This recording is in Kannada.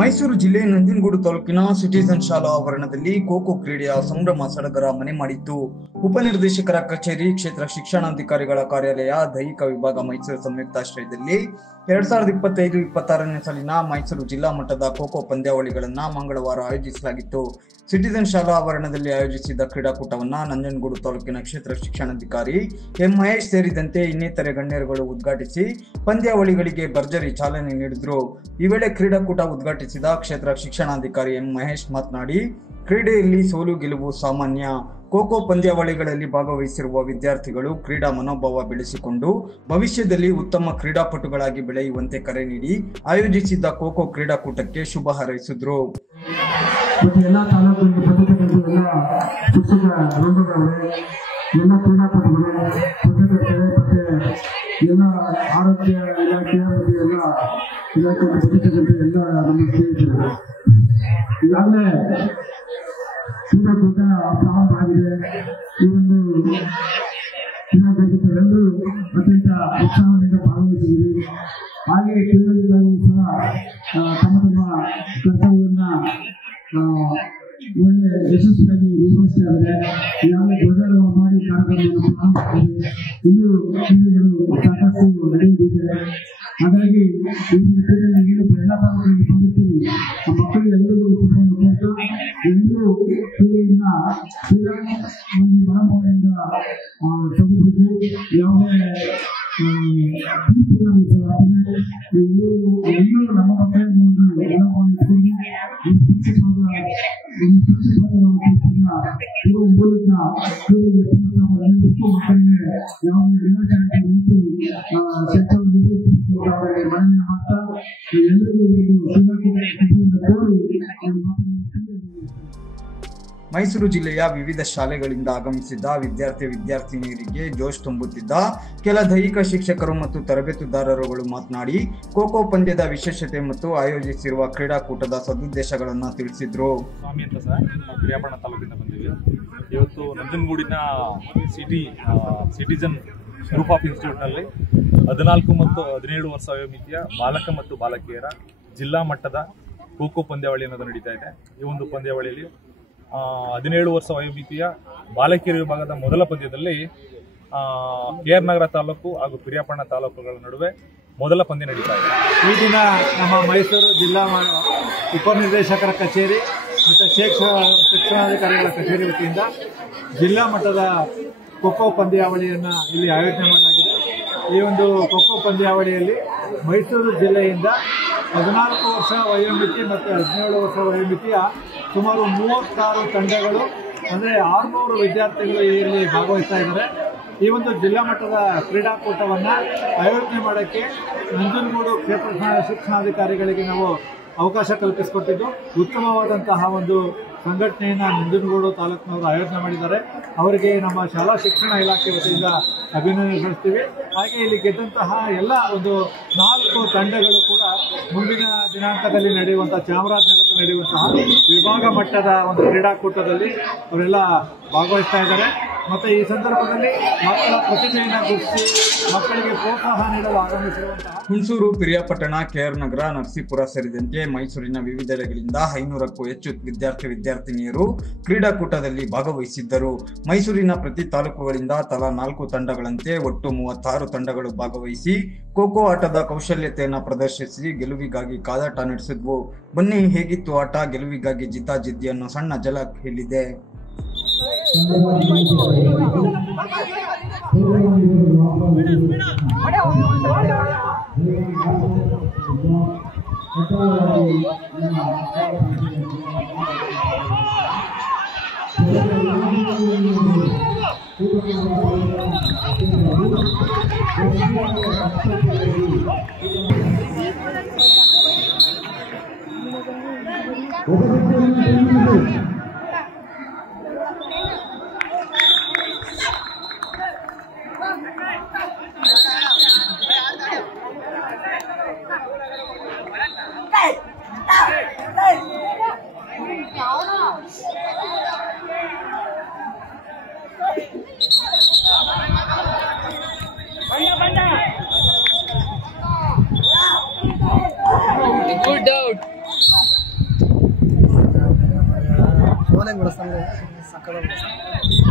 ಮೈಸೂರು ಜಿಲ್ಲೆ ನಂಜನಗೂಡು ತಾಲೂಕಿನ ಸಿಟಿಜನ್ ಶಾಲಾ ಆವರಣದಲ್ಲಿ ಖೋ ಕ್ರೀಡೆಯ ಸಂಭ್ರಮ ಸಡಗರ ಮನೆ ಮಾಡಿತ್ತು. ಉಪನಿರ್ದೇಶಕರ ಕಚೇರಿ, ಕ್ಷೇತ್ರ ಶಿಕ್ಷಣಾಧಿಕಾರಿಗಳ ಕಾರ್ಯಾಲಯ, ದೈಹಿಕ ವಿಭಾಗ ಮೈಸೂರು ಸಂಯುಕ್ತಾಶ್ರಯದಲ್ಲಿ 2025-26ನೇ ಸಾಲಿನ ಮೈಸೂರು ಜಿಲ್ಲಾ ಮಟ್ಟದ ಖೋ ಪಂದ್ಯಾವಳಿಗಳನ್ನು ಮಂಗಳವಾರ ಆಯೋಜಿಸಲಾಗಿತ್ತು. ಸಿಟಿಜನ್ ಶಾಲಾ ಆವರಣದಲ್ಲಿ ಆಯೋಜಿಸಿದ ಕ್ರೀಡಾಕೂಟವನ್ನು ನಂಜನಗೂಡು ತಾಲೂಕಿನ ಕ್ಷೇತ್ರ ಶಿಕ್ಷಣಾಧಿಕಾರಿ ಎಂ ಮಹೇಶ್ ಸೇರಿದಂತೆ ಇನ್ನಿತರೆ ಗಣ್ಯರುಗಳು ಉದ್ಘಾಟಿಸಿ ಪಂದ್ಯಾವಳಿಗಳಿಗೆ ಭರ್ಜರಿ ಚಾಲನೆ ನೀಡಿದರು. ಈ ವೇಳೆ ಕ್ರೀಡಾಕೂಟ ಉದ್ಘಾಟಿಸಿದ ಕ್ಷೇತ್ರ ಶಿಕ್ಷಣಾಧಿಕಾರಿ ಎಂ ಮಹೇಶ್ ಮಾತನಾಡಿ, ಕ್ರೀಡೆಯಲ್ಲಿ ಸೋಲು ಗೆಲುವು ಸಾಮಾನ್ಯ. ಖೋ ಪಂದ್ಯಾವಳಿಗಳಲ್ಲಿ ಭಾಗವಹಿಸಿರುವ ವಿದ್ಯಾರ್ಥಿಗಳು ಕ್ರೀಡಾ ಮನೋಭಾವ ಬೆಳೆಸಿಕೊಂಡು ಭವಿಷ್ಯದಲ್ಲಿ ಉತ್ತಮ ಕ್ರೀಡಾಪಟುಗಳಾಗಿ ಬೆಳೆಯುವಂತೆ ಕರೆ ನೀಡಿ ಆಯೋಜಿಸಿದ್ದ ಖೋ ಕ್ರೀಡಾಕೂಟಕ್ಕೆ ಶುಭ ಹಾರೈಸಿದ್ರು. ಎಲ್ಲ ತಾಲೂಕಿನಲ್ಲಿ ಬಂದಿರತಕ್ಕಂಥ ಎಲ್ಲ ಶಿಕ್ಷಕ ವೃಂದಗಳವರೇ, ಎಲ್ಲ ಕ್ರೀಡಾಪಟುಗಳು, ಮತ್ತೆ ಎಲ್ಲ ಆರೋಗ್ಯ ಇಲಾಖೆ ಮತ್ತು ಎಲ್ಲ ಇಲಾಖೆಯಲ್ಲಿ ಬಂದಿರತಕ್ಕಂಥ ಎಲ್ಲ ನಮ್ಮ ಸ್ನೇಹಿತರು, ಈಗಾಗಲೇ ಕ್ರೀಡಾಕೂಟ ಪ್ರಾರಂಭ ಆಗಿದೆ. ಈ ಒಂದು ಕ್ರೀಡಾಕೂಟದಲ್ಲೂ ಅತ್ಯಂತ ಉತ್ಸಾಹದಿಂದ ಭಾಗವಹಿಸಿದ್ದೀರಿ. ಹಾಗೆ ಕ್ರೀಡಾಧಿಕಾರಿಗಳು ಸಹ ತಮ್ಮ ತಮ್ಮ ಕರ್ತವ್ಯವನ್ನ ಒಳ್ಳೆ ಯಶಸ್ವಿಯಾಗಿ ನಿರ್ವಹಿಸ್ತಾ ಇದ್ದಾರೆ. ಈಗಾಗಲೇ ಧ್ವಜಾರೋಹಣ ಮಾಡಿ ಕಾರ್ಯಕ್ರಮವನ್ನು ಪ್ರಾರಂಭಿಸಿದೆ. ಇನ್ನು ಕ್ರೀಡೆಗಳು ಸಾಕಷ್ಟು ನಡೆಯುತ್ತಿದೆ. ಹಾಗಾಗಿ ಈ ಒಂದು ಕ್ರೀಡೆಯಲ್ಲಿ ಏನು ಎಲ್ಲ ತಾಲೂಕಿನಲ್ಲಿ ಬಂದಿರ್ತೀವಿ, ಆ ಮಕ್ಕಳು ಎಲ್ಲರಿಗೂ ಕೊಟ್ಟು ಎಲ್ಲರೂ ಕ್ರೀಡೆಯಿಂದ ಒಂದು ಮನೋಭಾವನೆಯಿಂದ ತಗೋಬೇಕು. ಯಾವುದೇ ಎಲ್ಲರೂ ನಮ್ಮ ಮಕ್ಕಳನ್ನು ಒಂದು ಮನೋಭಾವನೆ ಇಟ್ಕೊಂಡು ಇರುವ ಮೂಲಕ ಕ್ರೀಡೆಗೆ ಮಕ್ಕಳಿಗೆ ಯಾವುದೇ ವಿನಾಶಾಂತಿ ನಿಂತು ಕೆಲಸವನ್ನು ನಿರ್ವಹಿಸಬೇಕು ಅವರಿಗೆ ಮನವಿ ಮಾಡ್ತಾ ಎಲ್ಲರಿಗೂ ಮೈಸೂರು ಜಿಲ್ಲೆಯ ವಿವಿಧ ಶಾಲೆಗಳಿಂದ ಆಗಮಿಸಿದ್ದ ವಿದ್ಯಾರ್ಥಿನಿಯರಿಗೆ ಜೋಶ್ ತುಂಬುತ್ತಿದ್ದ ಕೆಲ ದೈಹಿಕ ಶಿಕ್ಷಕರು ಮತ್ತು ತರಬೇತುದಾರರುಗಳು ಮಾತನಾಡಿ ಖೋ ಪಂದ್ಯದ ವಿಶೇಷತೆ ಮತ್ತು ಆಯೋಜಿಸಿರುವ ಕ್ರೀಡಾಕೂಟದ ಸದುದ್ದೇಶಗಳನ್ನು ತಿಳಿಸಿದ್ರು. ಸ್ವಾಮಿ ಅಂತ ಸರ್, ನಾವು ಪಿರಿಯಾಪಟ್ಟಣ ತಾಲೂಕಿಂದ ಬಂದಿವಿ. ಇವತ್ತು ನಂಜನಗೂಡಿನ ಸಿಟಿಜನ್ ಗ್ರೂಪ್ ಆಫ್ ಇನ್ಸ್ಟಿಟ್ಯೂಟ್ನಲ್ಲಿ 14 ಮತ್ತು 17 ವರ್ಷ ವಯೋಮಿತಿಯ ಬಾಲಕ ಮತ್ತು ಬಾಲಕಿಯರ ಜಿಲ್ಲಾ ಮಟ್ಟದ ಖೋ ಪಂದ್ಯಾವಳಿ ಅನ್ನೋದು ನಡೀತಾ ಇದೆ. ಈ ಒಂದು ಪಂದ್ಯಾವಳಿಯಲ್ಲಿ 17 ವರ್ಷ ವಯೋಮಿತಿಯ ಬಾಲಕಿಯರ ವಿಭಾಗದ ಮೊದಲ ಪಂದ್ಯದಲ್ಲಿ KR ನಗರ ತಾಲೂಕು ಹಾಗೂ ಪಿರಿಯಾಪಟ್ಟಣ ತಾಲೂಕುಗಳ ನಡುವೆ ಮೊದಲ ಪಂದ್ಯ ನಡೀತಾ ಇದೆ. ಈ ದಿನ ನಮ್ಮ ಮೈಸೂರು ಜಿಲ್ಲಾ ಉಪನಿರ್ದೇಶಕರ ಕಚೇರಿ ಮತ್ತು ಶಿಕ್ಷಣಾಧಿಕಾರಿಗಳ ಕಚೇರಿ ವತಿಯಿಂದ ಜಿಲ್ಲಾ ಮಟ್ಟದ ಖೋ ಪಂದ್ಯಾವಳಿಯನ್ನು ಇಲ್ಲಿ ಆಯೋಜನೆ ಮಾಡಲಾಗಿದೆ. ಈ ಒಂದು ಖೋ ಪಂದ್ಯಾವಳಿಯಲ್ಲಿ ಮೈಸೂರು ಜಿಲ್ಲೆಯಿಂದ 14 ವರ್ಷ ವಯೋಮಿತಿ ಮತ್ತು 17 ವರ್ಷ ವಯೋಮಿತಿಯ ಸುಮಾರು 36 ತಂಡಗಳು, ಅಂದರೆ 600 ವಿದ್ಯಾರ್ಥಿಗಳು ಇಲ್ಲಿ ಭಾಗವಹಿಸ್ತಾ ಇದ್ದಾರೆ. ಈ ಒಂದು ಜಿಲ್ಲಾ ಮಟ್ಟದ ಕ್ರೀಡಾಕೂಟವನ್ನು ಆಯೋಜನೆ ಮಾಡೋಕ್ಕೆ ನಂಜನಗೂಡು ಕ್ಷೇತ್ರ ಶಿಕ್ಷಣಾಧಿಕಾರಿಗಳಿಗೆ ನಾವು ಅವಕಾಶ ಕಲ್ಪಿಸಿಕೊಟ್ಟಿದ್ದು, ಉತ್ತಮವಾದಂತಹ ಒಂದು ಸಂಘಟನೆಯನ್ನು ನಂಜನಗೂಡು ತಾಲೂಕಿನವರು ಆಯೋಜನೆ ಮಾಡಿದ್ದಾರೆ. ಅವರಿಗೆ ನಮ್ಮ ಶಾಲಾ ಶಿಕ್ಷಣ ಇಲಾಖೆ ವತಿಯಿಂದ ಅಭಿನಂದನೆ ಸಲ್ಲಿಸ್ತೀವಿ. ಹಾಗೆ ಇಲ್ಲಿ ಗೆದ್ದಂತಹ ಎಲ್ಲ ಒಂದು 4 ತಂಡಗಳು ಕೂಡ ಮುಂದಿನ ದಿನಾಂಕದಲ್ಲಿ ನಡೆಯುವಂತಹ ಚಾಮರಾಜನಗರದಲ್ಲಿ ನಡೆಯುವಂತಹ ವಿಭಾಗ ಮಟ್ಟದ ಒಂದು ಕ್ರೀಡಾಕೂಟದಲ್ಲಿ ಅವರೆಲ್ಲ ಭಾಗವಹಿಸ್ತಾ ಇದ್ದಾರೆ. ಮತ್ತು ಈ ಸಂದರ್ಭದಲ್ಲಿ ಮಕ್ಕಳ ಪ್ರತಿಭೆಯನ್ನು ಗುರುತಿಸಿ ಮಕ್ಕಳಿಗೆ ಪ್ರೋತ್ಸಾಹ ನೀಡಲು ಆಗಮಿಸಿರುವಂತಹ ಹುಣಸೂರು, ಪಿರಿಯಾಪಟ್ಟಣ, ಕೆಆರ್ ನಗರ, ನರಸೀಪುರ ಸೇರಿದಂತೆ ಮೈಸೂರಿನ ವಿವಿಧೆಡೆಗಳಿಂದ 500ಕ್ಕೂ ಹೆಚ್ಚು ವಿದ್ಯಾರ್ಥಿನಿಯರು ಕ್ರೀಡಾಕೂಟದಲ್ಲಿ ಭಾಗವಹಿಸಿದ್ದರು. ಮೈಸೂರಿನ ಪ್ರತಿ ತಾಲೂಕುಗಳಿಂದ ತಲಾ 4 ತಂಡಗಳಂತೆ ಒಟ್ಟು 36 ತಂಡಗಳು ಭಾಗವಹಿಸಿ ಖೋ ಆಟದ ಕೌಶಲ್ಯತೆಯನ್ನು ಪ್ರದರ್ಶಿಸಿ ಗೆಲುವಿಗಾಗಿ ಕಾದಾಟ ನಡೆಸಿದ್ವು. ಬನ್ನಿ, ಹೇಗಿತ್ತು ಆಟ? ಗೆಲುವಿಗಾಗಿ ಜಿದ್ದಾಜಿದ್ದಿ ಅನ್ನೋ ಸಣ್ಣ ಝಲಕ್ ಇಲ್ಲಿದೆ. Good out. Soalnya gue rasa sakit banget.